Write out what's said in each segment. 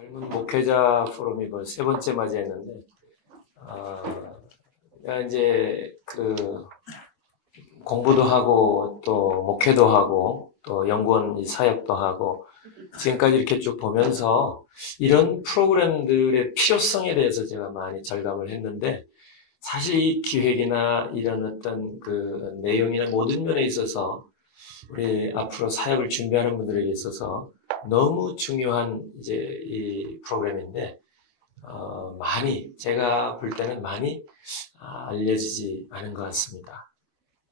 젊은 목회자 포럼이 세 번째 맞이했는데, 내가 이제 공부도 하고 또 목회도 하고 또 연구원 사역도 하고 지금까지 이렇게 쭉 보면서 이런 프로그램들의 필요성에 대해서 제가 많이 절감을 했는데, 사실 이 기획이나 이런 어떤 내용이나 모든 면에 있어서 우리 앞으로 사역을 준비하는 분들에게 있어서 너무 중요한 이제 이 프로그램인데, 많이, 제가 볼 때는 많이 알려지지 않은 것 같습니다.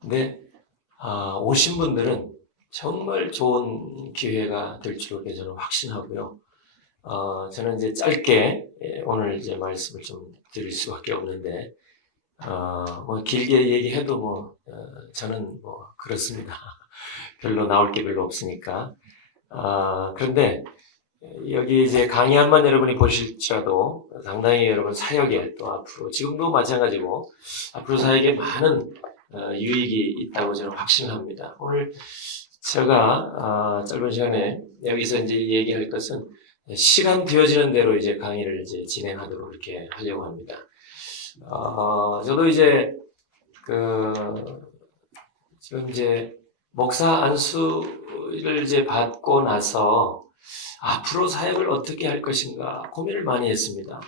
근데, 오신 분들은 정말 좋은 기회가 될 줄로 저는 확신하고요. 저는 이제 짧게 오늘 이제 말씀을 좀 드릴 수밖에 없는데, 길게 얘기해도 저는 그렇습니다. 별로 나올 게 별로 없으니까. 그런데 여기 이제 강의한만 여러분이 보실지라도 상당히 여러분 사역에 또 앞으로 지금도 마찬가지고 앞으로 사역에 많은 유익이 있다고 저는 확신합니다. 오늘 제가 짧은 시간에 여기서 이제 얘기할 것은 시간 되어지는 대로 이제 강의를 이제 진행하도록 이렇게 하려고 합니다. 저도 이제 지금 이제 목사 안수를 이제 받고 나서 앞으로 사역을 어떻게 할 것인가 고민을 많이 했습니다.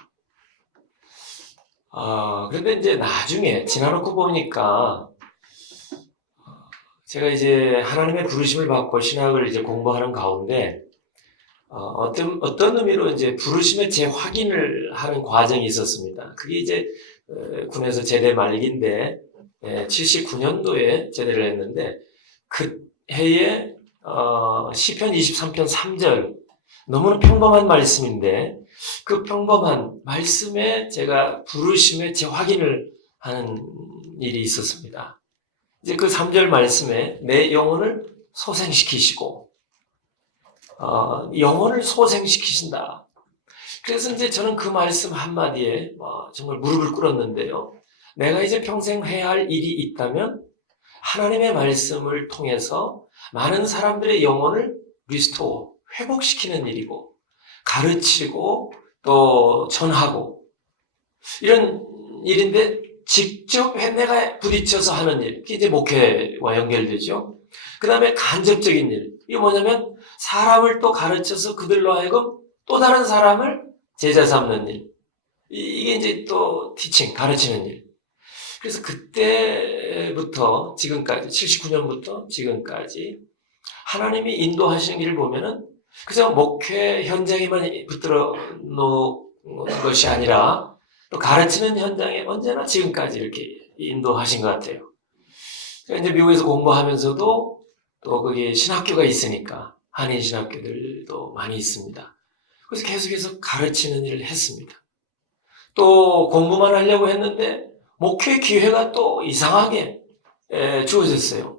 그런데 이제 나중에 지나놓고 보니까 제가 이제 하나님의 부르심을 받고 신학을 이제 공부하는 가운데 어떤 의미로 이제 부르심의 재확인을 하는 과정이 있었습니다. 그게 이제 군에서 제대 말기인데 79년도에 제대를 했는데 그 해에 시편 23편 3절 너무나 평범한 말씀인데 그 평범한 말씀에 제가 부르심의 재확인을 하는 일이 있었습니다. 이제 그 3절 말씀에 내 영혼을 소생시키시고 영혼을 소생시키신다. 그래서 이제 저는 그 말씀 한마디에 정말 무릎을 꿇었는데요. 내가 이제 평생 해야 할 일이 있다면 하나님의 말씀을 통해서 많은 사람들의 영혼을 리스토어, 회복시키는 일이고 가르치고 또 전하고 이런 일인데 직접 내가 부딪혀서 하는 일, 이게 이제 목회와 연결되죠. 그 다음에 간접적인 일, 이게 뭐냐면 사람을 또 가르쳐서 그들로 하여금 또 다른 사람을 제자 삼는 일, 이게 이제 또 티칭, 가르치는 일. 그래서 그때부터 지금까지 79년부터 지금까지 하나님이 인도하시는 길을 보면은 그저 목회 현장에만 붙들어 놓은 것이 아니라 또 가르치는 현장에 언제나 지금까지 이렇게 인도하신 것 같아요. 그러니까 이제 미국에서 공부하면서도 또 거기 신학교가 있으니까 한인 신학교들도 많이 있습니다. 그래서 계속해서 가르치는 일을 했습니다. 또 공부만 하려고 했는데 목회 기회가 또 이상하게 주어졌어요.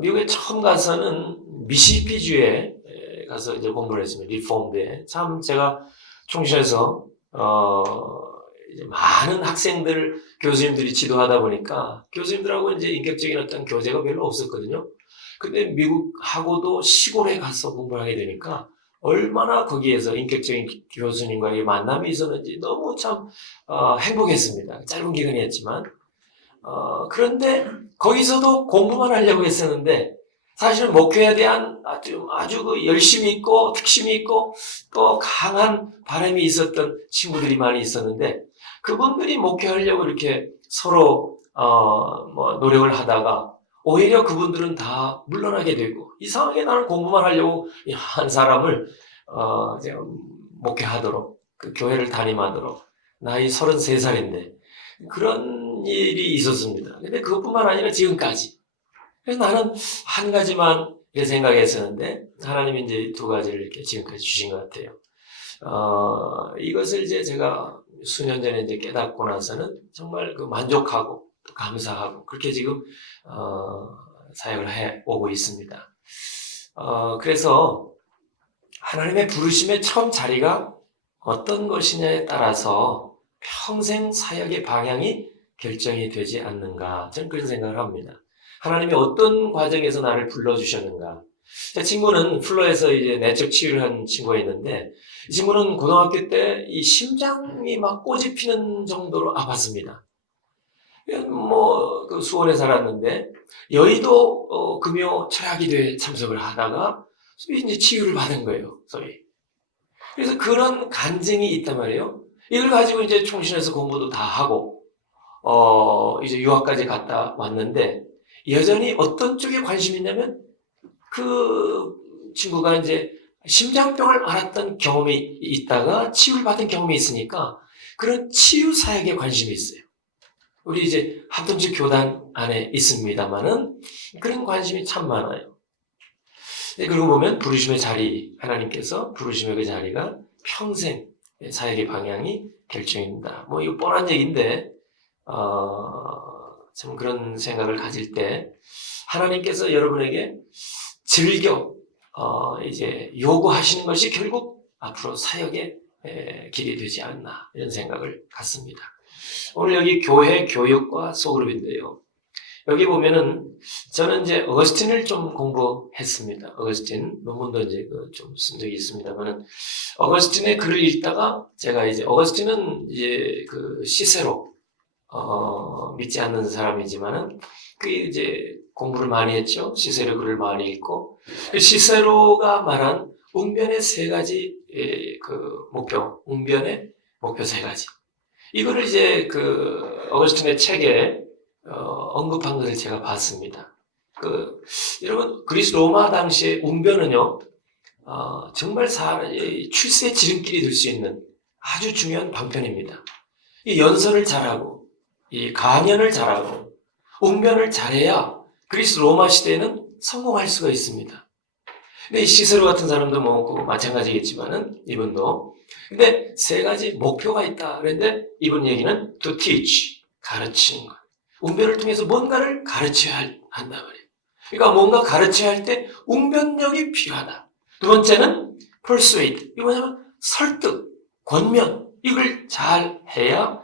미국에 처음 가서는 미시시피주에 가서 이제 공부를 했습니다. 리폼드에. 참 제가 총신에서 이제 많은 학생들, 교수님들이 지도하다 보니까 교수님들하고 이제 인격적인 어떤 교제가 별로 없었거든요. 근데 미국하고도 시골에 가서 공부를 하게 되니까 얼마나 거기에서 인격적인 교수님과의 만남이 있었는지 너무 참 행복했습니다. 짧은 기간이었지만 그런데 거기서도 공부만 하려고 했었는데 사실은 목회에 대한 아주 열심이 있고 특심이 있고 또 강한 바람이 있었던 친구들이 많이 있었는데 그분들이 목회하려고 이렇게 서로 노력을 하다가 오히려 그분들은 다 물러나게 되고 이상하게 나는 공부만 하려고 한 사람을 이제 목회하도록 그 교회를 담임하도록 나이 33살인데 그런 일이 있었습니다. 근데 그것뿐만 아니라 지금까지. 그래서 나는 한 가지만 이렇게 생각했었는데 하나님이 이제 두 가지를 이렇게 지금까지 주신 것 같아요. 이것을 이제 제가 수년 전에 이제 깨닫고 나서는 정말 만족하고 감사하고 그렇게 지금 사역을 해 오고 있습니다. 그래서 하나님의 부르심의 처음 자리가 어떤 것이냐에 따라서 평생 사역의 방향이 결정이 되지 않는가 저는 그런 생각을 합니다. 하나님이 어떤 과정에서 나를 불러주셨는가 제 친구는 플러에서 이제 내적 치유를 한 친구가 있는데, 이 친구는 고등학교 때 이 심장이 막 꼬집 피는 정도로 아팠습니다. 그 수원에 살았는데, 여의도, 금요 철학기도에 참석을 하다가, 이제 치유를 받은 거예요, 소위. 그래서 그런 간증이 있단 말이에요. 이걸 가지고 이제 총신에서 공부도 다 하고, 이제 유학까지 갔다 왔는데, 여전히 어떤 쪽에 관심이 있냐면, 그 친구가 이제 심장병을 앓았던 경험이 있다가 치유를 받은 경험이 있으니까 그런 치유 사역에 관심이 있어요. 우리 이제 합동식 교단 안에 있습니다만은 그런 관심이 참 많아요. 그러고 보면 부르심의 자리, 하나님께서 부르심의 그 자리가 평생 사역의 방향이 결정입니다. 뭐 이거 뻔한 얘기인데 참 그런 생각을 가질 때 하나님께서 여러분에게 즐겨 이제 요구하시는 것이 결국 앞으로 사역의 길이 되지 않나 이런 생각을 갖습니다. 오늘 여기 교회 교육과 소그룹인데요. 여기 보면은 저는 이제 어거스틴을 좀 공부했습니다. 어거스틴 논문도 이제 좀 쓴 적이 있습니다만은 어거스틴의 글을 읽다가 제가 이제 어거스틴은 이제 그 시세로 믿지 않는 사람이지만은 그 이제 공부를 많이 했죠. 시세로 글을 많이 읽고 그 시세로가 말한 웅변의 세 가지 그 목표, 웅변의 목표 세 가지. 이거를 이제 그 어거스틴의 책에 언급한 것을 제가 봤습니다. 여러분 그리스 로마 당시의 웅변은요 정말 출세의 지름길이 될 수 있는 아주 중요한 방편입니다. 이 연설을 잘하고 이 강연을 잘하고 웅변을 잘해야 그리스 로마 시대에는 성공할 수가 있습니다. 근데 이 시세로 같은 사람도 뭐 마찬가지겠지만은 이분도 근데 세 가지 목표가 있다. 그런데 이분 얘기는 to teach 가르치는 것. 웅변을 통해서 뭔가를 가르쳐야 한다 말이에요. 그러니까 뭔가 가르쳐야 할 때 웅변력이 필요하다. 두 번째는 persuade. 이거 뭐냐면 설득, 권면. 이걸 잘 해야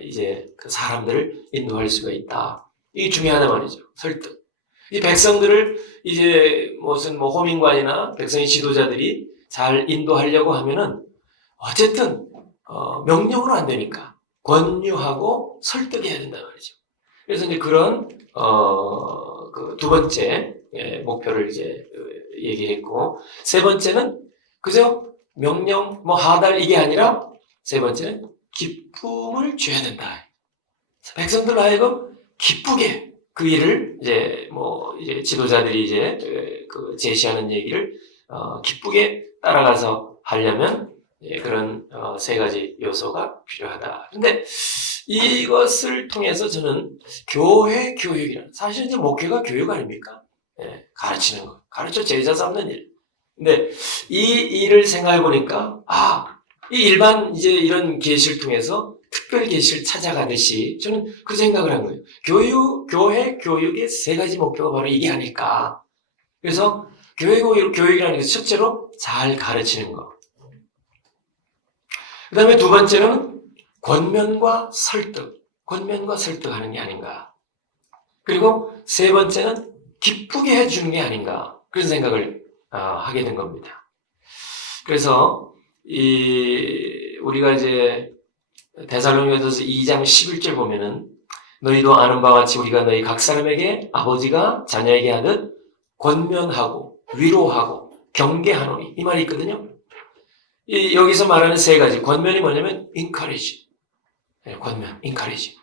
이제 그 사람들을 인도할 수가 있다. 이게 중요하단 말이죠. 설득. 이 백성들을 이제 무슨 호민관이나 백성의 지도자들이 잘 인도하려고 하면은 어쨌든 명령으로 안 되니까 권유하고 설득해야 된단 말이죠. 그래서 이제 그런 그 두 번째 목표를 이제 얘기했고 세 번째는 그저 명령 하달 이게 아니라 세 번째는 기쁨을 줘야 된다. 백성들 하여금 기쁘게 그 일을 이제 지도자들이 이제 그 제시하는 얘기를 기쁘게 따라가서 하려면 그런 세 가지 요소가 필요하다. 근데 이것을 통해서 저는 교회 교육이라는 사실 이제 목회가 교육 아닙니까? 가르치는 것, 가르쳐 제자 삼는 일. 근데 이 일을 생각해 보니까 이 일반 이제 이런 계시를 통해서 특별 계시를 찾아가듯이 저는 그 생각을 한 거예요. 교회 교육의 세 가지 목표가 바로 이게 아닐까. 그래서 교회 교육이라는 게 첫째로 잘 가르치는 것. 그 다음에 두 번째는 권면과 설득하는 게 아닌가. 그리고 세 번째는 기쁘게 해주는 게 아닌가. 그런 생각을 하게 된 겁니다. 그래서 우리가 이제 데살로니가서 2장 11절 보면은 너희도 아는 바와 같이 우리가 너희 각 사람에게 아버지가 자녀에게 하듯 권면하고 위로하고 경계하노니 이 말이 있거든요. 여기서 말하는 세 가지 권면이 뭐냐면 encourage, 권면, encourage.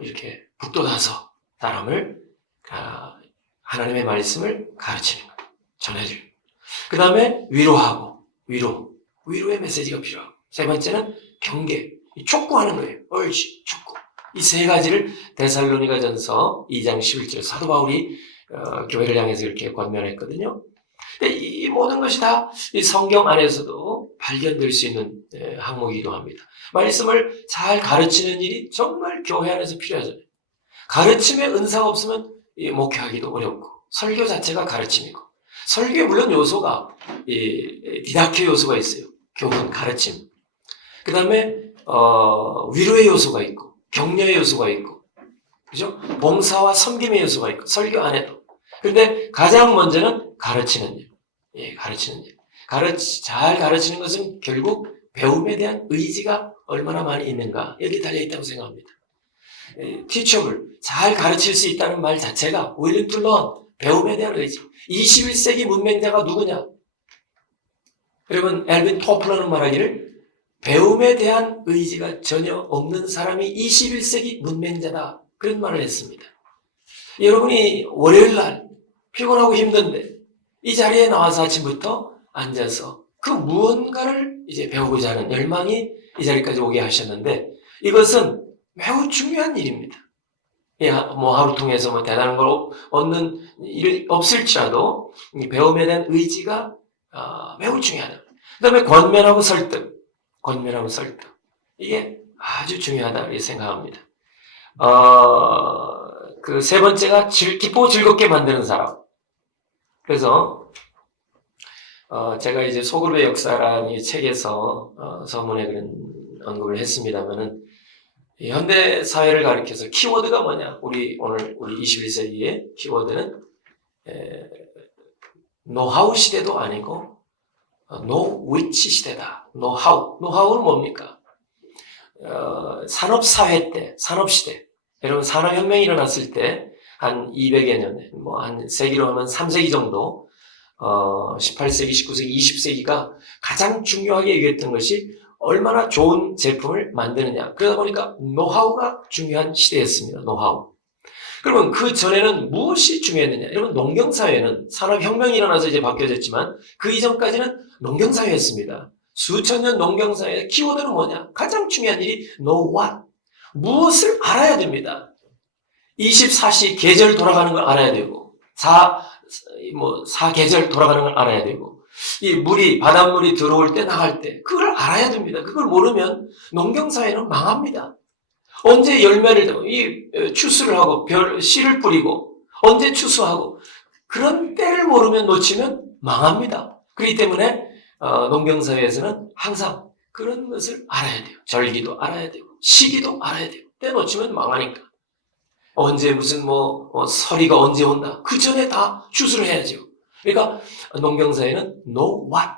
이렇게 북돋아서 사람을 하나님의 말씀을 가르치는 것, 전해줄. 그 다음에 위로하고 위로의 메시지가 필요하고 세 번째는 경계, 촉구하는 거예요. urge, 촉구. 이 세 가지를 데살로니가전서 2장 11절 사도 바울이 교회를 향해서 이렇게 권면했거든요. 이 모든 것이 다 이 성경 안에서도 발견될 수 있는 항목이기도 합니다. 말씀을 잘 가르치는 일이 정말 교회 안에서 필요하잖아요. 가르침의 은사가 없으면 목회하기도 어렵고 설교 자체가 가르침이고 설교에 물론 요소가 디다케 요소가 있어요. 교훈, 가르침. 그 다음에 위로의 요소가 있고 격려의 요소가 있고 그죠? 봉사와 섬김의 요소가 있고 설교 안에도 근데 가장 먼저는 가르치는 일. 예, 가르치는 일. 잘 가르치는 것은 결국 배움에 대한 의지가 얼마나 많이 있는가. 여기 달려있다고 생각합니다. teachable, 잘 가르칠 수 있다는 말 자체가 willing to learn, 배움에 대한 의지. 21세기 문맹자가 누구냐? 여러분, 엘빈 토플러는 말하기를 배움에 대한 의지가 전혀 없는 사람이 21세기 문맹자다. 그런 말을 했습니다. 여러분이 월요일날 피곤하고 힘든데 이 자리에 나와서 아침부터 앉아서 그 무언가를 이제 배우고자 하는 열망이 이 자리까지 오게 하셨는데 이것은 매우 중요한 일입니다. 뭐 하루 통해서 뭐 대단한 걸 얻는 일이 없을지라도 배움에 대한 의지가 매우 중요하다. 그 다음에 권면하고 설득. 이게 아주 중요하다 이렇게 생각합니다. 그 세 번째가 기쁘고 즐겁게 만드는 사람. 그래서 제가 이제 소그룹의 역사라는 이 책에서 서문에 그런 언급을 했습니다만은 현대 사회를 가리켜서 키워드가 뭐냐? 우리 21세기의 키워드는 노하우 시대도 아니고 노위치 시대다. 노하우는 뭡니까? 산업사회 때, 산업시대. 여러분, 산업혁명이 일어났을 때, 한 200여 년, 한 세기로 하면 3세기 정도, 18세기, 19세기, 20세기가 가장 중요하게 얘기했던 것이 얼마나 좋은 제품을 만드느냐. 그러다 보니까 노하우가 중요한 시대였습니다. 노하우. 그러면 그 전에는 무엇이 중요했느냐? 여러분, 농경사회는 산업혁명이 일어나서 이제 바뀌어졌지만 그 이전까지는 농경사회였습니다. 수천 년 농경사회의 키워드는 뭐냐? 가장 중요한 일이 know what. 무엇을 알아야 됩니다. 24시 계절 돌아가는 걸 알아야 되고, 사계절 돌아가는 걸 알아야 되고, 이 바닷물이 들어올 때 나갈 때, 그걸 알아야 됩니다. 그걸 모르면 농경사회는 망합니다. 언제 열매를, 추수를 하고, 씨를 뿌리고, 언제 추수하고, 그런 때를 모르면 놓치면 망합니다. 그렇기 때문에, 농경사회에서는 항상 그런 것을 알아야 돼요. 절기도 알아야 되고, 시기도 알아야 돼요. 때 놓치면 망하니까. 언제 서리가 언제 온다. 그 전에 다 추수를 해야죠. 그러니까 농경사회는 know what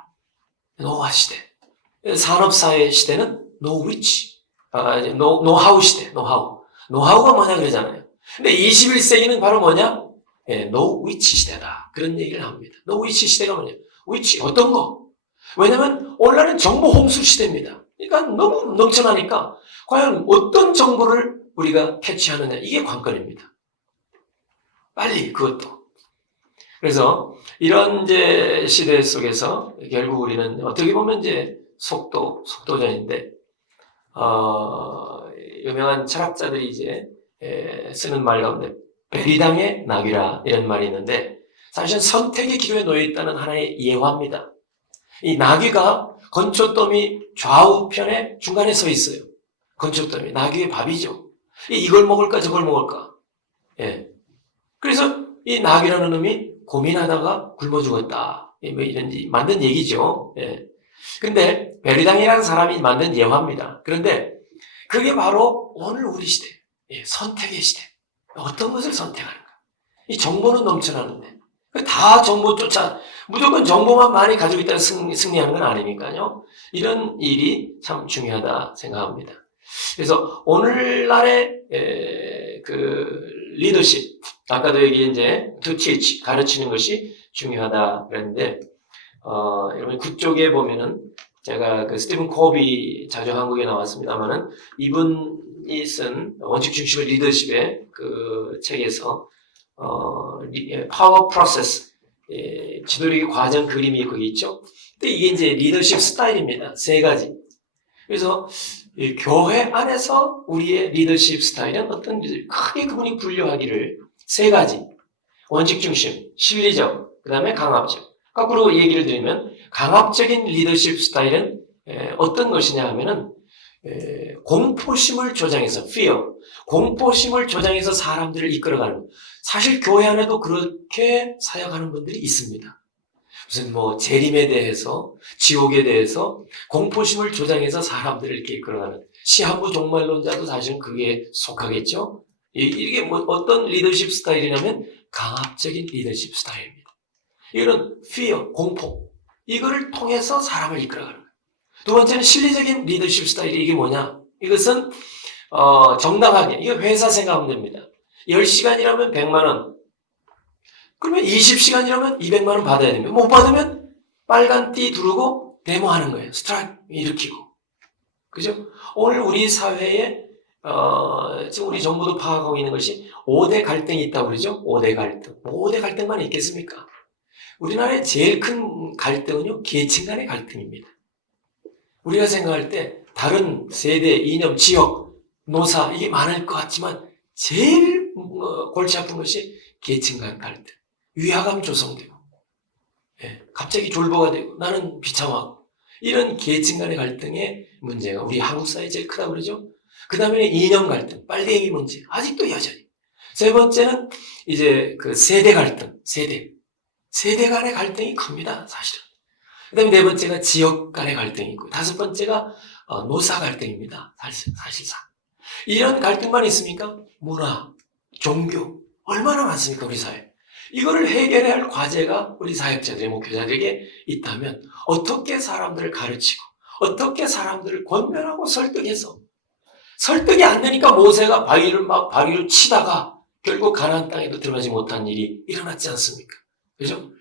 시대. 산업사회 시대는 know which. 노하우 시대, 노하우가 뭐냐 그러잖아요. 근데 21세기는 바로 뭐냐? know which 시대다. 그런 얘기를 합니다. know which 시대가 뭐냐? which, 어떤 거? 왜냐면 오늘날은 정보 홍수 시대입니다. 그러니까 너무 넘쳐나니까 과연 어떤 정보를 우리가 캐치하느냐 이게 관건입니다. 빨리 그것도. 그래서 이런 이제 시대 속에서 결국 우리는 어떻게 보면 이제 속도전인데 유명한 철학자들이 이제 쓰는 말 가운데 베리당의 낙이라 이런 말이 있는데 사실은 선택의 기로에 놓여 있다는 하나의 예화입니다. 이 나귀가 건초더미 좌우편에 중간에 서 있어요. 건초더미, 나귀의 밥이죠. 이걸 먹을까 저걸 먹을까. 예. 그래서 이 나귀라는 놈이 고민하다가 굶어 죽었다. 이런 만든 얘기죠. 예. 근데 베리당이라는 사람이 만든 예화입니다. 그런데 그게 바로 오늘 우리 시대, 선택의 시대. 어떤 것을 선택하는가. 이 정보는 넘쳐나는데 다 정보 쫓아 무조건 정보만 많이 가지고 있다가 승리하는 건 아니니까요. 이런 일이 참 중요하다 생각합니다. 그래서 오늘날의 그 리더십, 아까도 여기 이제 to teach, 가르치는 것이 중요하다 그랬는데 여러분 그쪽에 보면은 제가 그 스티븐 코비 자주 한국에 나왔습니다만은 이분이 쓴 원칙 중심의 리더십의 그 책에서 파워 프로세스, 지도력의 과정 그림이 거기 있죠. 근데 이게 이제 리더십 스타일입니다. 세 가지. 그래서 교회 안에서 우리의 리더십 스타일은 어떤 크게 그분이 분류하기를 세 가지. 원칙 중심, 실리적, 그 다음에 강압적. 거꾸로 얘기를 드리면 강압적인 리더십 스타일은 어떤 것이냐 하면은 공포심을 조장해서 fear, 공포심을 조장해서 사람들을 이끌어가는. 사실 교회 안에도 그렇게 사역하는 분들이 있습니다. 무슨 재림에 대해서, 지옥에 대해서 공포심을 조장해서 사람들을 이렇게 이끌어가는 시한부 종말론자도 사실은 그게 속하겠죠. 이게 어떤 리더십 스타일이냐면 강압적인 리더십 스타일입니다. 이거는 fear, 공포. 이거를 통해서 사람을 이끌어가는 거예요. 두 번째는 실리적인 리더십 스타일이 이게 뭐냐? 이것은 정당하게, 이거 회사 생각하면 됩니다. 10시간이라면 100만 원. 그러면 20시간이라면 200만 원 받아야 됩니다. 못 받으면 빨간 띠 두르고 데모하는 거예요. 스트라이크 일으키고. 그죠? 오늘 우리 사회에 지금 우리 정부도 파악하고 있는 것이 5대 갈등이 있다고 그러죠? 5대 갈등. 5대 갈등만 있겠습니까? 우리나라의 제일 큰 갈등은요, 계층 간의 갈등입니다. 우리가 생각할 때 다른 세대, 이념, 지역, 노사 이게 많을 것 같지만 제일 골치 아픈 것이 계층 간 갈등. 위화감 조성되고, 갑자기 졸보가 되고 나는 비참하고 이런 계층 간의 갈등의 문제가 우리 한국 사회에 제일 크다고 그러죠. 그 다음에 이념 갈등, 빨갱이 문제 아직도 여전히. 세 번째는 이제 그 세대 갈등, 세대 간의 갈등이 큽니다, 사실은. 그 다음에 네 번째가 지역 간의 갈등이 있고, 다섯 번째가 노사 갈등입니다, 사실상. 이런 갈등만 있습니까? 문화, 종교, 얼마나 많습니까, 우리 사회. 이거를 해결해야 할 과제가 우리 사역자들의 목회자들에게 있다면 어떻게 사람들을 가르치고 어떻게 사람들을 권면하고 설득해서 설득이 안 되니까 모세가 바위로 치다가 결국 가나안 땅에도 들어가지 못한 일이 일어났지 않습니까? 그죠?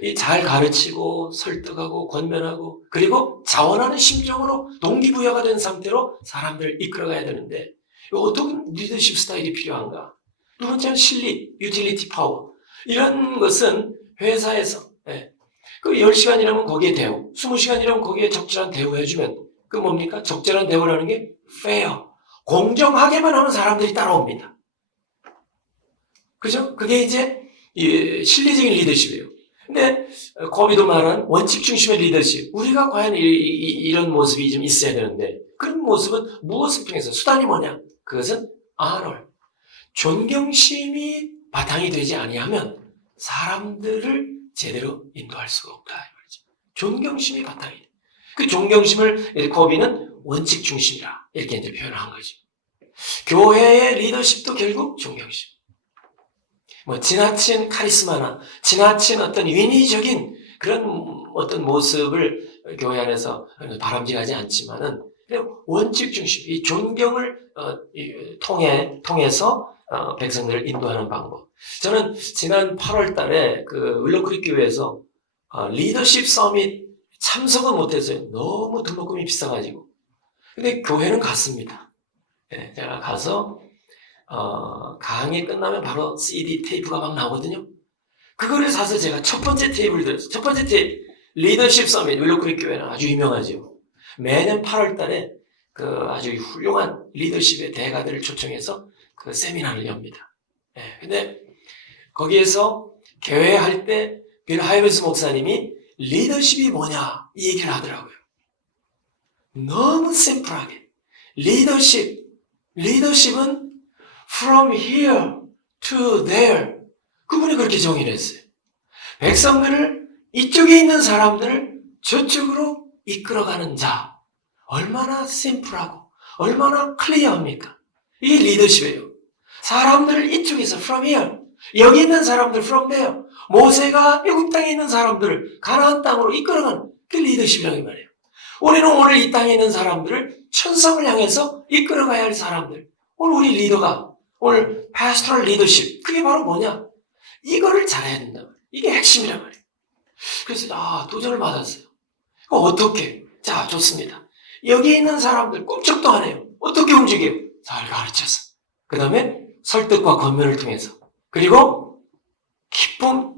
이 잘 가르치고 설득하고 권면하고 그리고 자원하는 심정으로 동기부여가 된 상태로 사람들을 이끌어가야 되는데 어떤 리더십 스타일이 필요한가? 두 번째는 실리, 유틸리티 파워. 이런 것은 회사에서 그 10시간이라면 거기에 대우, 20시간이라면 거기에 적절한 대우 해주면 그 뭡니까? 적절한 대우라는 게 fair, 공정하게만 하면 사람들이 따라옵니다. 그죠? 그게 이제 실리적인 리더십이에요. 근데 거비도 말한 원칙 중심의 리더십, 우리가 과연 이런 모습이 좀 있어야 되는데 그런 모습은 무엇을 통해서 수단이 뭐냐? 그것은 honor, 존경심이 바탕이 되지 아니하면 사람들을 제대로 인도할 수가 없다 이 말이죠. 존경심이 바탕이 돼. 그 존경심을 거비는 원칙 중심이라 이렇게 이제 표현한 거죠. 교회의 리더십도 결국 존경심. 지나친 카리스마나 지나친 어떤 인위적인 그런 어떤 모습을 교회 안에서 바람직하지 않지만은 원칙 중심, 이 존경을 통해서 백성들을 인도하는 방법. 저는 지난 8월 달에 그 윌로크릭 교회에서 리더십 서밋 참석은 못했어요. 너무 등록금이 비싸가지고. 근데 교회는 갔습니다. 제가 가서 강의 끝나면 바로 CD 테이프가 막 나오거든요. 그거를 사서 제가 첫 번째 테이프를 들었어요. 첫 번째 테이프, 리더십 서밋, 윌로크릭 교회는 아주 유명하죠. 매년 8월 달에 그 아주 훌륭한 리더십의 대가들을 초청해서 그 세미나를 엽니다. 근데 거기에서 개회할 때 빌 하이버스 목사님이 리더십이 뭐냐 이 얘기를 하더라고요. 너무 심플하게 리더십은 from here to there. 그분이 그렇게 정의를 했어요. 백성들을 이쪽에 있는 사람들을 저쪽으로 이끌어가는 자. 얼마나 심플하고 얼마나 클리어합니까? 이게 리더십이에요. 사람들을 이쪽에서 from here, 여기 있는 사람들 from there, 모세가 애굽 땅에 있는 사람들을 가나안 땅으로 이끌어가는 그 리더십이라는 말이에요. 우리는 오늘 이 땅에 있는 사람들을 천성을 향해서 이끌어가야 할 사람들. 오늘 우리 리더가 오늘 pastoral leadership, 그게 바로 뭐냐? 이거를 잘해야 된다 말이에요. 이게 핵심이란 말이에요. 그래서 도전을 받았어요. 어떻게? 자, 좋습니다. 여기 있는 사람들 꿈쩍도 안 해요. 어떻게 움직여요? 잘 가르쳐서. 그 다음에 설득과 권면을 통해서. 그리고 기쁨,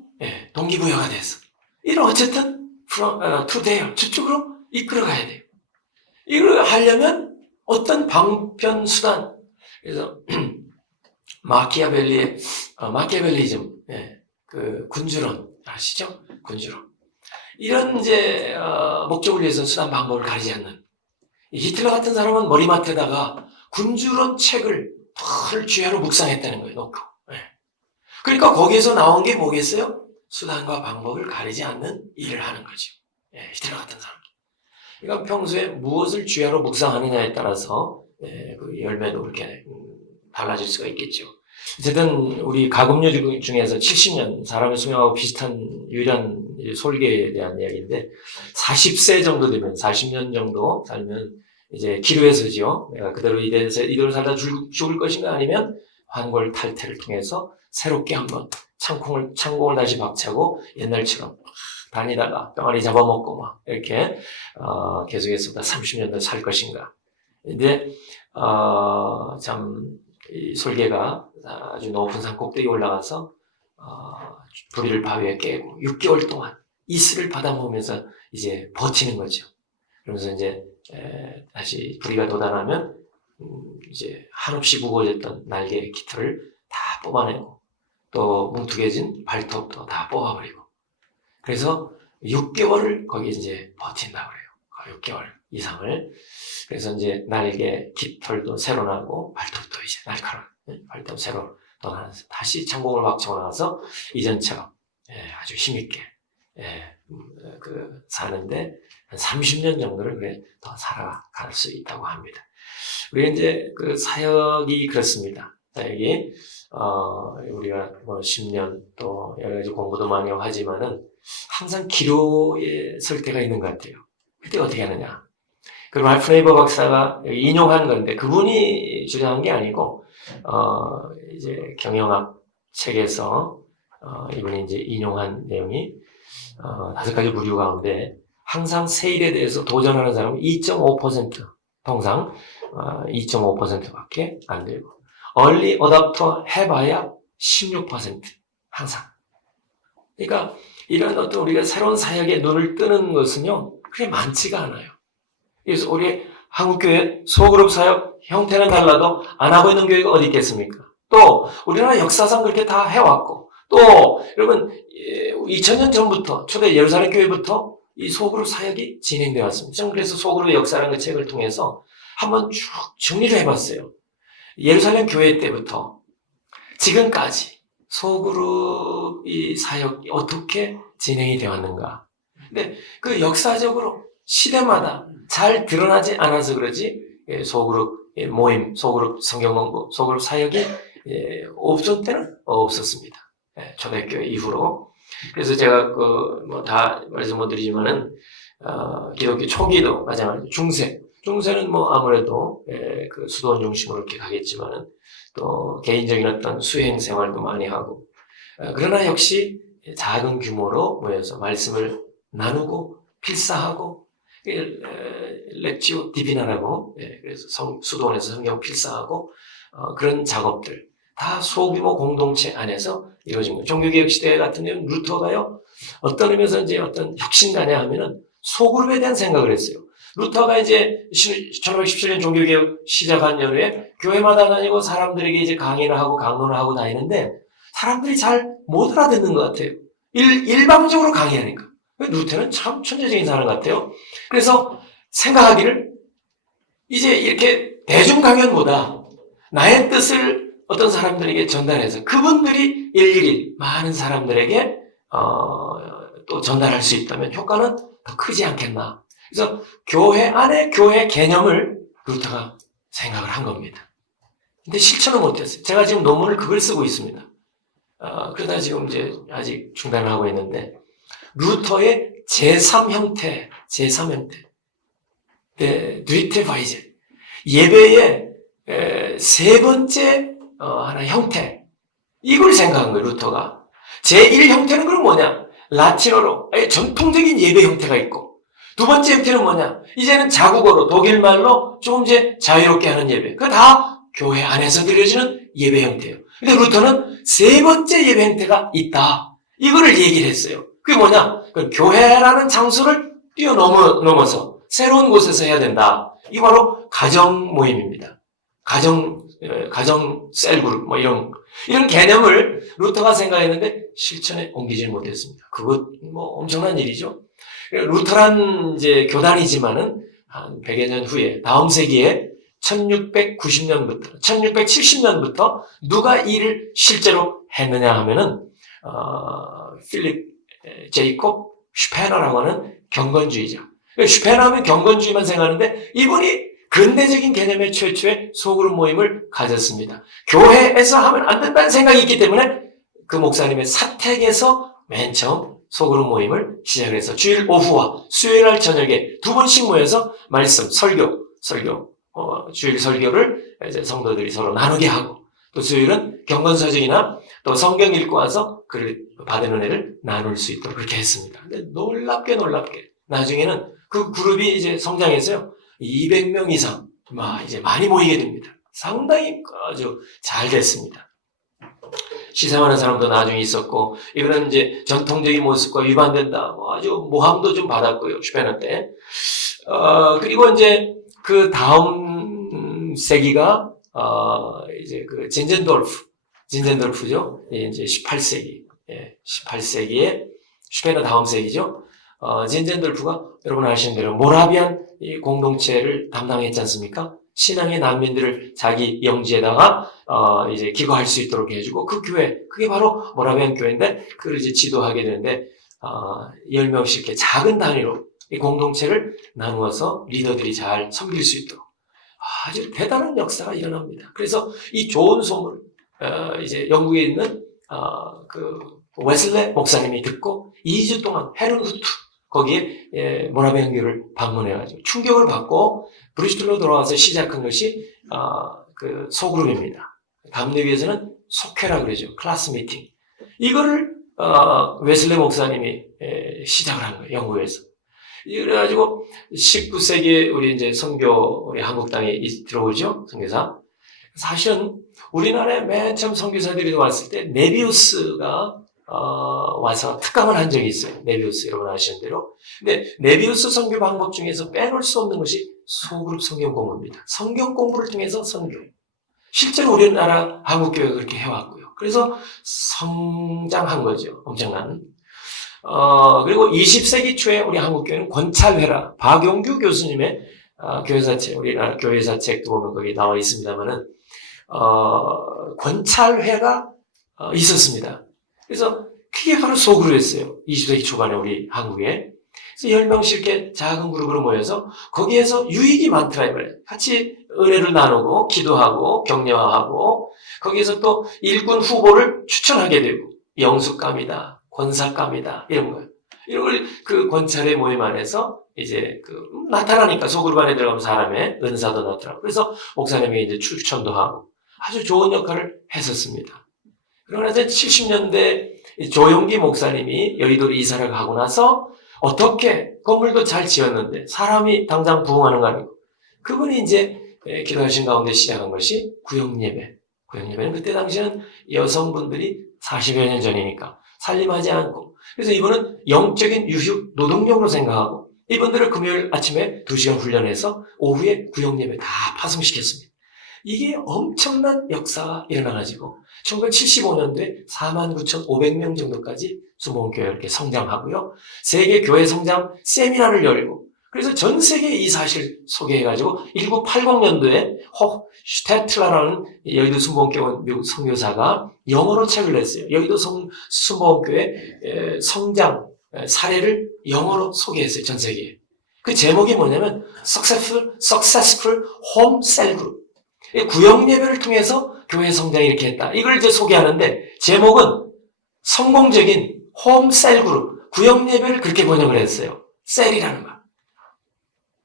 동기부여가 돼서. 이런 어쨌든 from to there, 저쪽으로 이끌어가야 돼요. 이걸 하려면 어떤 방편 수단. 그래서 마키아벨리즘, 그 군주론 아시죠? 군주론. 이런 이제 목적을 위해서 수단 방법을 가리지 않는. 히틀러 같은 사람은 머리맡에다가 군주론 책을 털 쥐하로 묵상했다는 거예요. 놓고. 그러니까 거기에서 나온 게 뭐겠어요? 수단과 방법을 가리지 않는 일을 하는 거죠. 히틀러 같은 사람. 그러니까 평소에 무엇을 쥐하로 묵상하느냐에 따라서 그 열매도 그렇게 달라질 수가 있겠죠. 어쨌든 우리 가금류 중에서 70년 사람의 수명하고 비슷한 유일한 솔개에 대한 이야기인데 40세 정도 되면 40년 정도 살면 이제 기로에 서지요. 내가 그대로 이대로 살다 죽을 것인가 아니면 환골 탈태를 통해서 새롭게 한번 창공을 다시 박차고 옛날처럼 다니다가 병아리 잡아먹고 막 이렇게 계속해서 30년 더 살 것인가. 근데 참 이 솔개가 아주 높은 산 꼭대기에 올라가서 부리를 바위에 깨고 6개월 동안 이슬을 받아먹으면서 이제 버티는 거죠. 그러면서 이제 다시 부리가 돋아나면 이제 한없이 무거워졌던 날개의 깃털을 다 뽑아내고 또 뭉툭해진 발톱도 다 뽑아버리고 그래서 6개월을 거기 이제 버틴다고 그래요. 6개월 이상을. 그래서 이제 날개 깃털도 새로 나고 발톱도 이제 날카로운 발톱 새로 나서 다시 창공을 박치고 나서 이전처럼 아주 힘있게 사는데 한 30년 정도를 그래 더 살아갈 수 있다고 합니다. 우리 이제 그 사역이 그렇습니다. 사역이 우리가 뭐 10년 또 여러 가지 공부도 많이 하지만은 항상 기로에 설 때가 있는 것 같아요. 그때 어떻게 하느냐? 그 랄프 네이버 박사가 인용한 건데 그분이 주장한 게 아니고 이제 경영학 책에서 이분이 이제 인용한 내용이 5가지 부류 가운데 항상 세일에 대해서 도전하는 사람은 2.5% 통상 2.5%밖에 안 되고 얼리 어답터 해봐야 16% 항상. 그러니까 이런 어떤 우리가 새로운 사역에 눈을 뜨는 것은요 그게 많지가 않아요. 그래서 우리 한국교회 소그룹 사역 형태는 달라도 안 하고 있는 교회가 어디 있겠습니까? 또 우리나라 역사상 그렇게 다 해왔고 또 여러분 2000년 전부터 초대 예루살렘 교회부터 이 소그룹 사역이 진행되어 왔습니다. 저는 그래서 소그룹의 역사라는 그 책을 통해서 한번 쭉 정리를 해봤어요. 예루살렘 교회 때부터 지금까지 소그룹 이 사역이 어떻게 진행이 되어 왔는가. 근데 그 역사적으로 시대마다 잘 드러나지 않아서 그러지 소그룹 모임, 소그룹 성경 공부, 소그룹 사역이 없을 때는 없었습니다. 초대교회 이후로. 그래서 제가 다 말씀 못 드리지만은 기독교 초기도 마찬가지 중세는 뭐 아무래도 그 수도원 중심으로 이렇게 가겠지만은 또 개인적인 어떤 수행 생활도 많이 하고 그러나 역시 작은 규모로 모여서 말씀을 나누고 필사하고 렉지오 디비나라고 그래서 수도원에서 성경 필사하고 그런 작업들 다 소규모 공동체 안에서 이루어진 거예요. 종교개혁 시대 같은 경우는 루터가요 어떤 의미에서 이제 어떤 혁신가냐 하면은 소그룹에 대한 생각을 했어요. 루터가 이제 1517년 종교개혁 시작한 연후에 교회마다 다니고 사람들에게 이제 강의를 하고 강론을 하고 다니는데 사람들이 잘 못 알아듣는 것 같아요. 일방적으로 강의하니까. 루터는 참 천재적인 사람 같아요. 그래서 생각하기를 이제 이렇게 대중 강연보다 나의 뜻을 어떤 사람들에게 전달해서 그분들이 일일이 많은 사람들에게 또 전달할 수 있다면 효과는 더 크지 않겠나. 그래서 교회 안에 교회 개념을 루터가 생각을 한 겁니다. 근데 실천을 못했어요. 제가 지금 논문을 그걸 쓰고 있습니다. 그러다 지금 이제 아직 중단을 하고 있는데 루터의 제3 형태. 드리테바이제. 예배의 세 번째 하나 형태. 이걸 생각한 거예요, 루터가. 제1 형태는 그럼 뭐냐? 라틴어로 전통적인 예배 형태가 있고 두 번째 형태는 뭐냐? 이제는 자국어로 독일말로 조금 이제 자유롭게 하는 예배. 그거 다 교회 안에서 드려지는 예배 형태예요. 근데 루터는 세 번째 예배 형태가 있다. 이거를 얘기를 했어요. 그게 뭐냐? 그 교회라는 장소를 뛰어넘어서 새로운 곳에서 해야 된다. 이게 바로 가정 모임입니다. 가정 셀그룹 이런 개념을 루터가 생각했는데 실천에 옮기지 못했습니다. 그것 엄청난 일이죠. 루터란 이제 교단이지만은 한 100여 년 후에 다음 세기에 1690년부터 1670년부터 누가 이를 실제로 했느냐 하면은 필립 제이콥 슈페너라고 하는 경건주의자. 슈페너 하면 경건주의만 생각하는데 이분이 근대적인 개념의 최초의 소그룹 모임을 가졌습니다. 교회에서 하면 안 된다는 생각이 있기 때문에 그 목사님의 사택에서 맨 처음 소그룹 모임을 시작해서 주일 오후와 수요일 날 저녁에 2번씩 모여서 말씀, 설교, 주일 설교를 이제 성도들이 서로 나누게 하고, 또 수요일은 경건서적이나 또 성경 읽고 와서 그 받은 은혜를 나눌 수 있도록 그렇게 했습니다. 근데 놀랍게 나중에는 그 그룹이 이제 성장해서요 200명 이상 이제 많이 모이게 됩니다. 상당히 아주 잘 됐습니다. 시샘하는 사람도 나중에 있었고, 이거는 이제 전통적인 모습과 위반된다. 아주 모함도 좀 받았고요, 슈페너 때. 그리고 이제 그 다음 세기가, 이제 그 진젠돌프죠. 이제 18세기. 18세기에 슈페너 다음 세기죠. 진젠돌프가 여러분 아시는 대로 모라비안 이 공동체를 담당했지 않습니까? 신앙의 난민들을 자기 영지에다가 이제 기거할 수 있도록 해주고, 그 교회, 그게 바로 모라비안 교회인데, 그걸 이제 지도하게 되는데 10명씩 이렇게 작은 단위로 이 공동체를 나누어서 리더들이 잘 섬길 수 있도록 아주 대단한 역사가 일어납니다. 그래서 이 좋은 소문을 이제 영국에 있는 그 웨슬레 목사님이 듣고 2주 동안 헤른후트 거기에 모라비안 교회를 방문해가지고 충격을 받고 브리스톨로 돌아와서 시작한 것이 그 소그룹입니다. 감리교에서는 속회라 그러죠. 클래스 미팅. 이거를 웨슬레 목사님이 시작을 한 거예요. 영국에서. 그래가지고 19세기에 우리 이제 선교 우리 한국 땅에 들어오죠. 선교사. 사실은 우리나라에 맨 처음 선교사들이 왔을 때 네비우스가 와서 특강을 한 적이 있어요. 네비우스 여러분 아시는 대로. 근데 네비우스 선교 방법 중에서 빼놓을 수 없는 것이 소그룹 성경 공부입니다. 성경 공부를 통해서 선교. 실제로 우리나라 한국교회가 그렇게 해왔고요. 그래서 성장한 거죠. 엄청난. 그리고 20세기 초에 우리 한국교회는 권찰회라 박용규 교수님의 교회사책, 우리나라 교회사책도 보면 거기 나와 있습니다만은 권찰회가 있었습니다. 그래서 그게 바로 소그룹이었어요. 20세기 초반에 우리 한국에. 그래서 10명씩 이렇게 작은 그룹으로 모여서 거기에서 유익이 많더라 이 말이에요. 같이 은혜를 나누고 기도하고 격려하고 거기에서 또 일꾼 후보를 추천하게 되고 영숙감이다, 권사감이다 이런 거예요. 이런 걸 그 권찰의 모임 안에서 이제 그 나타나니까 소그룹 안에 들어가면 사람의 은사도 나타나고 그래서 목사님이 이제 추천도 하고 아주 좋은 역할을 했었습니다. 그러나 이제 70년대 조용기 목사님이 여의도로 이사를 가고 나서 어떻게 건물도 잘 지었는데 사람이 당장 부흥하는 거 아니고 그분이 이제 기도하신 가운데 시작한 것이 구역예배. 구역예배는 그때 당시에는 여성분들이 40여 년 전이니까 살림하지 않고 그래서 이분은 영적인 유휴 노동력으로 생각하고 이분들을 금요일 아침에 2시간 훈련해서 오후에 구역예배 다 파송시켰습니다. 이게 엄청난 역사가 일어나가지고 1975년도에 49,500명 정도까지 수목교회가 이렇게 성장하고요. 세계 교회 성장 세미나를 열고 그래서 전 세계에 이 사실 소개해가지고 1980년도에 혹 슈테틀러라는 여의도 순복음교회 미국 선교사가 영어로 책을 냈어요. 여의도 순복음교회 성장 사례를 영어로 소개했어요. 전 세계에. 그 제목이 뭐냐면 Successful Home Cell Group. 구역 예배를 통해서 교회 성장이 이렇게 했다. 이걸 이제 소개하는데 제목은 성공적인 홈셀 그룹 구역 예배를 그렇게 번역을 했어요. 셀이라는 말.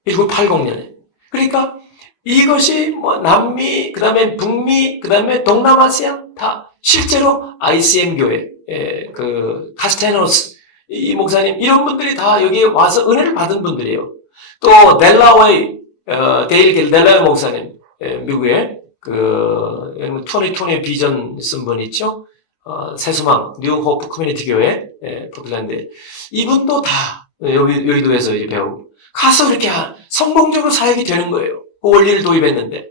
1980년에. 그러니까 이것이 뭐 남미, 그다음에 북미, 그다음에 동남아시아 다 실제로 ICM 교회, 그 카스테노스 이 목사님 이런 분들이 다 여기에 와서 은혜를 받은 분들이에요. 또 데일 델라웨이 목사님. 미국의 그 2020 비전 쓴 분 있죠? 새소망 뉴 호프 커뮤니티 교회 포틀랜드 이분도 다 여의도에서 이제 배우고 가서 이렇게 성공적으로 사역이 되는 거예요. 그 원리를 도입했는데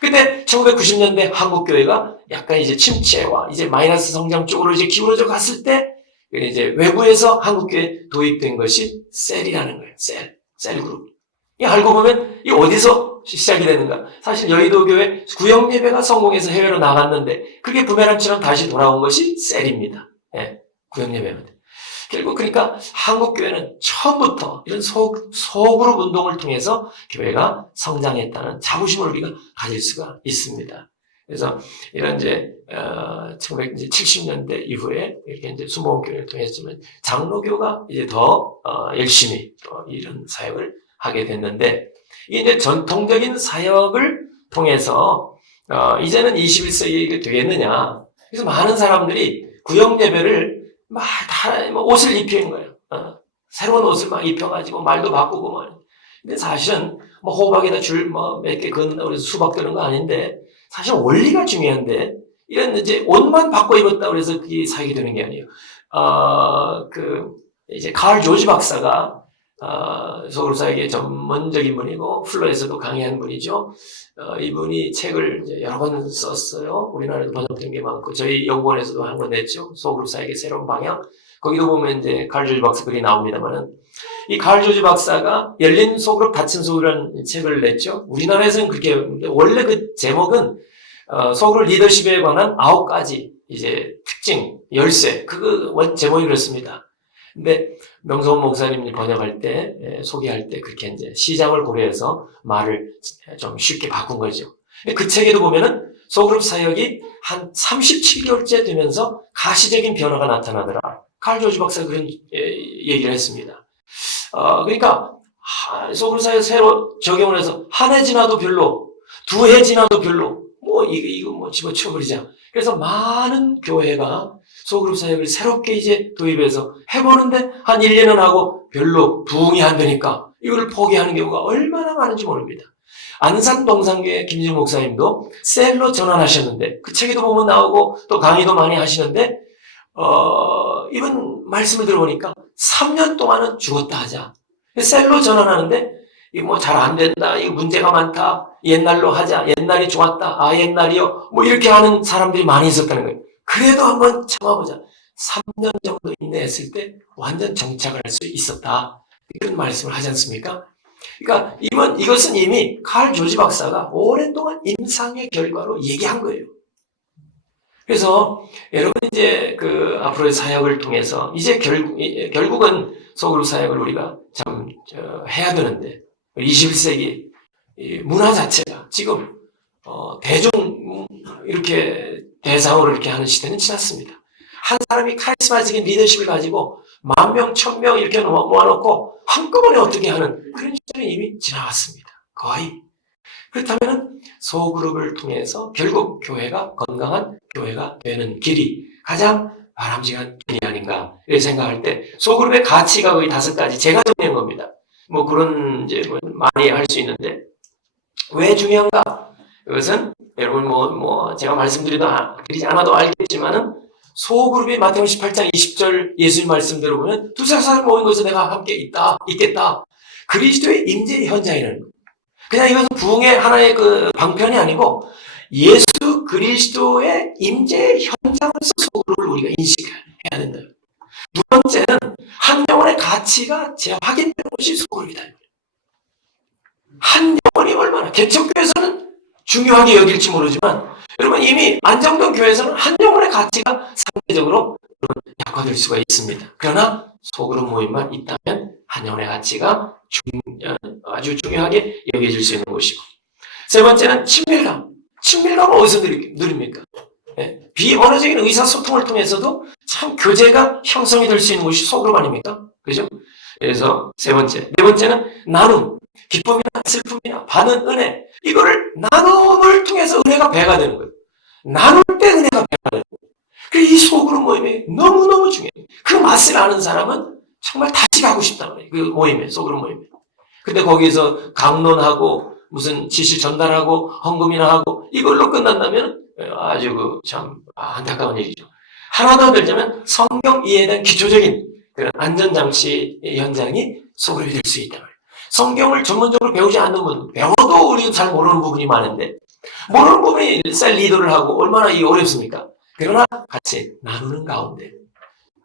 근데 1990년대 한국 교회가 약간 이제 침체와 이제 마이너스 성장 쪽으로 이제 기울어져 갔을 때 이제 외부에서 한국 교회에 도입된 것이 셀이라는 거예요. 셀 그룹. 이 알고 보면 이 어디서 시작이 되는가? 사실 여의도 교회 구역 예배가 성공해서 해외로 나갔는데 그게 부메랑처럼 다시 돌아온 것이 셀입니다. 구역 예배는. 결국 그러니까 한국 교회는 처음부터 이런 소그룹 운동을 통해서 교회가 성장했다는 자부심을 우리가 가질 수가 있습니다. 그래서 이런 이제 1970년대 이후에 이렇게 이제 순복음교회를 통했지만 장로교가 이제 더 열심히 또 이런 사역을 하게 됐는데, 이게 이제 전통적인 사역을 통해서 이제는 21세기가 되겠느냐. 그래서 많은 사람들이 구역 예배를 막 다 옷을 입히는 거예요. 새로운 옷을 막 입혀가지고 말도 바꾸고 막. 근데 사실은 뭐 호박에다 줄 뭐 몇 개 그는다고 해서 수박 되는 거 아닌데, 사실 원리가 중요한데, 이런 이제 옷만 바꿔 입었다고 해서 그게 사역이 되는 게 아니에요. 이제 칼 조지 박사가 소그룹 사역의 전문적인 분이고 플로에서도 강의한 분이죠. 이분이 책을 이제 여러 번 썼어요. 우리나라에도 번역된 게 많고 저희 연구원에서도 한 권 냈죠. 소그룹 사역의 새로운 방향. 거기도 보면 이제 칼 조지 박사 글이 나옵니다만은, 이 칼 조지 박사가 열린 소그룹 닫힌 소그룹이라는 책을 냈죠. 우리나라에서는 그렇게, 원래 그 제목은 소그룹 리더십에 관한 9가지 이제 특징, 열쇠, 그거 제목이 그렇습니다. 근데 명성원 목사님이 번역할 때, 소개할 때 그렇게 이제 시장을 고려해서 말을 좀 쉽게 바꾼 거죠. 그 책에도 보면은 소그룹 사역이 한 37개월째 되면서 가시적인 변화가 나타나더라. 칼 조지 박사가 그런 얘기를 했습니다. 그러니까 소그룹 사역 새로 적용을 해서 한 해 지나도 별로, 2해 지나도 별로, 뭐 이거 뭐 집어치워버리자. 그래서 많은 교회가 소그룹 사역을 새롭게 이제 도입해서 해보는데 한 1년은 하고 별로 부응이 안 되니까 이거를 포기하는 경우가 얼마나 많은지 모릅니다. 안산 동산교회 김진욱 목사님도 셀로 전환하셨는데, 그 책에도 보면 나오고 또 강의도 많이 하시는데, 이분 말씀을 들어보니까 3년 동안은 죽었다 하자. 셀로 전환하는데 이거 뭐 잘 안 된다, 이거 문제가 많다, 옛날로 하자, 옛날이 좋았다, 옛날이요, 뭐 이렇게 하는 사람들이 많이 있었다는 거예요. 그래도 한번 참아보자. 3년 정도 인내했을 때 완전 정착을 할 수 있었다, 이런 말씀을 하지 않습니까? 그러니까 이것은 이미 칼 조지 박사가 오랫동안 임상의 결과로 얘기한 거예요. 그래서 여러분 이제 앞으로의 사역을 통해서 이제 결국은 소그룹 사역을 우리가 참 해야 되는데, 21세기 문화 자체가 지금 대중 이렇게 대상으로 이렇게 하는 시대는 지났습니다. 한 사람이 카리스마적인 리더십을 가지고 10,000명, 1,000명 이렇게 모아놓고 한꺼번에 어떻게 하는 그런 시대는 이미 지나갔습니다. 거의. 그렇다면 소그룹을 통해서 결국 교회가 건강한 교회가 되는 길이 가장 바람직한 길이 아닌가, 이렇게 생각할 때 소그룹의 가치가 거의 5가지 제가 정리한 겁니다. 뭐 그런 이제 많이 할 수 있는데, 왜 중요한가? 그것은 여러분 제가 말씀드리지 않아도 알겠지만은, 소그룹이 마태복음 18장 20절 예수님 말씀대로 보면 두세 사람 모인 곳에 내가 함께 있겠다. 그리스도의 임재 현장이라는 거예요. 그냥 이것은 부흥의 하나의 방편이 아니고 예수 그리스도의 임재 현장에서 소그룹을 우리가 인식해야 된다. 두 번째는 한 영혼의 가치가 재확인되는 것이 소그룹이다. 한 영혼이 얼마나, 개척교회에서는 중요하게 여길지 모르지만 여러분 이미 안정된 교회에서는 한 영혼의 가치가 상대적으로 약화될 수가 있습니다. 그러나 소그룹 모임만 있다면 한 영혼의 가치가 아주 중요하게 여겨질 수 있는 것이고, 세 번째는 친밀감. 친밀감을 어디서 누립니까? 비언어적인 의사소통을 통해서도 참 교제가 형성이 될 수 있는 것이 소그룹 아닙니까? 그죠? 그래서 세 번째. 네 번째는 나눔. 기쁨이나 슬픔이나 받은 은혜, 이거를 나눔을 통해서 은혜가 배가 되는 거예요. 나눌 때 은혜가 배가 되는 거예요. 그래서 이 소그룹 모임이 너무너무 중요해요. 그 맛을 아는 사람은 정말 다시 가고 싶단 말이에요. 그 모임에, 소그룹 모임에. 근데 거기서 강론하고 무슨 지시 전달하고 헌금이나 하고 이걸로 끝난다면 아주 참 안타까운 일이죠. 하나 더 들자면 성경 이해에 대한 기초적인 그런 안전장치 현장이 소그룹이 될 수 있단 말이에요. 성경을 전문적으로 배우지 않는 분, 배워도 우리는 잘 모르는 부분이 많은데, 모르는 부분이 셀 리더를 하고 얼마나 어렵습니까? 그러나 같이 나누는 가운데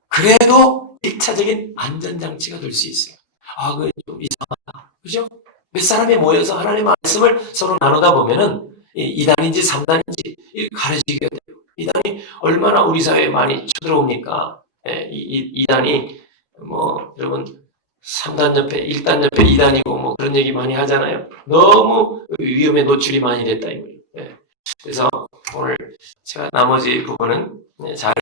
그래도 1차적인 안전장치가 될 수 있어요. 그건 좀 이상하다. 그죠? 몇 사람이 모여서 하나님의 말씀을 서로 나누다 보면은 2단인지 3단인지 가려지게 돼요. 2단이 얼마나 우리 사회에 많이 쳐들어옵니까? 2단이 뭐 여러분 3단 옆에 1단 옆에 2단이고 뭐 그런 얘기 많이 하잖아요. 너무 위험에 노출이 많이 됐다 이 말이에요. 예. 그래서 오늘 제가 나머지 부분은 참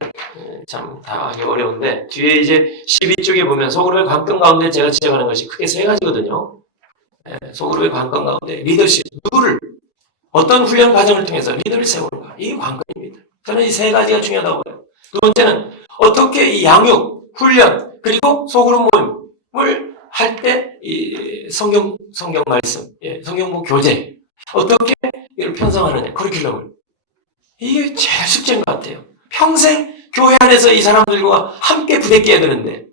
다 하기 어려운데 뒤에 이제 12쪽에 보면 소그룹의 관건 가운데 제가 지적하는 것이 크게 세 가지거든요. 예, 소그룹의 관건 가운데 리더십, 누구를 어떤 훈련 과정을 통해서 리더를 세우는가 이게 관건입니다. 저는 이 세 가지가 중요하다고 봐요. 두 번째는 어떻게 이 양육, 훈련 그리고 소그룹 모임을 할 때 이 성경 말씀, 예, 성경부 교재 어떻게 이걸 편성하느냐 커리큘럼을 이게 제일 숙제인 것 같아요. 평생 교회 안에서 이 사람들과 함께 부대껴야 되는데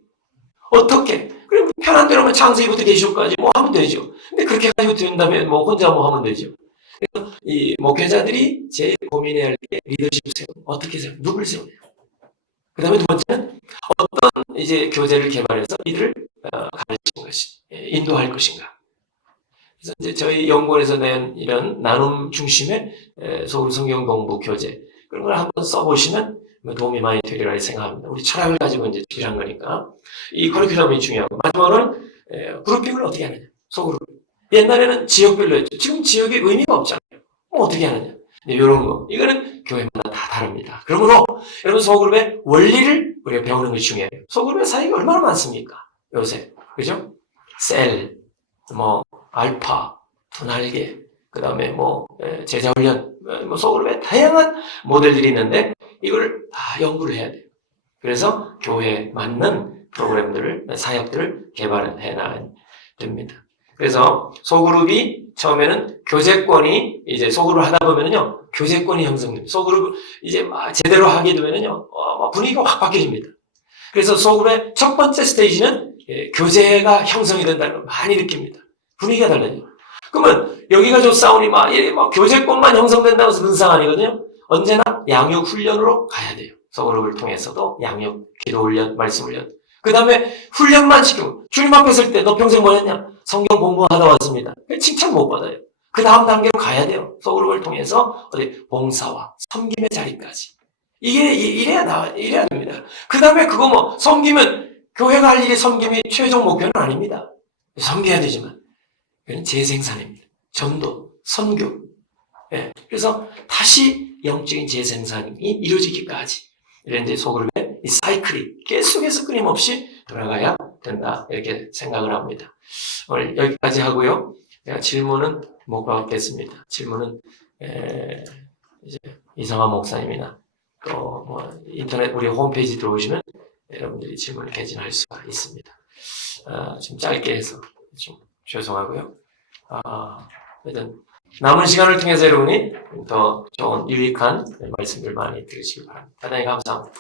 어떻게? 그럼 편한 대로면 창세기부터 계시록까지 뭐 하면 되죠. 근데 그렇게 가지고 된다면 뭐 혼자 뭐 하면 되죠. 그래서 이 목회자들이 제일 고민해야 할 게 리더십 세우는 어떻게 세우는 누굴 세우냐. 그 다음에 두 번째는 어떤 이제 교재를 개발해서 이들을 가르치는 것이 인도할 것인가. 그래서 이제 저희 연구원에서 낸 이런 나눔 중심의 서울 성경 공부 교재 그런 걸 한번 써보시면 도움이 많이 되리라 생각합니다. 우리 철학을 가지고 이제 필요한 거니까 이 커리큘럼이 중요하고 마지막으로는 그룹핑을 어떻게 하느냐. 소그룹. 옛날에는 지역별로 했죠. 지금 지역이 의미가 없잖아요. 어떻게 하느냐. 이런 거. 이거는 교회마다 다 다릅니다. 그러므로 여러분 소그룹의 원리를 우리가 배우는 것이 중요해요. 소그룹의 사이가 얼마나 많습니까? 요새. 그죠? 셀, 뭐 알파, 두 날개, 그 다음에 뭐 제자훈련, 뭐 소그룹의 다양한 모델들이 있는데 이걸 다 연구를 해야 돼요. 그래서 교회에 맞는 프로그램들을, 사역들을 개발해 나가야 됩니다. 그래서 소그룹이 처음에는 교제권이 이제 소그룹을 하다 보면은요 교제권이 형성됩니다. 소그룹을 이제 제대로 하게 되면은요 분위기가 확 바뀌어집니다. 그래서 소그룹의 첫 번째 스테이지는 교제가 형성이 된다는 걸 많이 느낍니다. 분위기가 달라져요. 그러면 여기가 좀 싸우니 막 교제권만 형성된다고 해서 능상 아니거든요. 언제나 양육 훈련으로 가야 돼요. 소그룹을 통해서도 양육, 기도 훈련, 말씀 훈련. 그 다음에 훈련만 시키고 주님 앞에 설 때 너 평생 뭐 했냐? 성경 공부하다 왔습니다. 칭찬 못 받아요. 그 다음 단계로 가야 돼요. 소그룹을 통해서 어디 봉사와 섬김의 자리까지. 이게 이래야 됩니다. 그 다음에 그거 뭐 섬기면 교회가 할 일이 섬김이 최종 목표는 아닙니다. 섬겨야 되지만 이건 재생산입니다. 전도, 선교. 예, 그래서 다시 영적인 재생산이 이루어지기까지 이런 이제 소그룹의 이 사이클이 계속해서 끊임없이 돌아가야 된다 이렇게 생각을 합니다. 오늘 여기까지 하고요. 제가 질문은 못 받겠습니다. 질문은 이제 이상한 목사님이나 또 뭐 인터넷 우리 홈페이지 들어오시면 여러분들이 질문을 개진할 수가 있습니다. 좀 짧게 해서 좀 죄송하고요. 하여튼 남은 시간을 통해서 여러분이 더 좋은 유익한 말씀들 많이 들으시기 바랍니다. 대단히 감사합니다.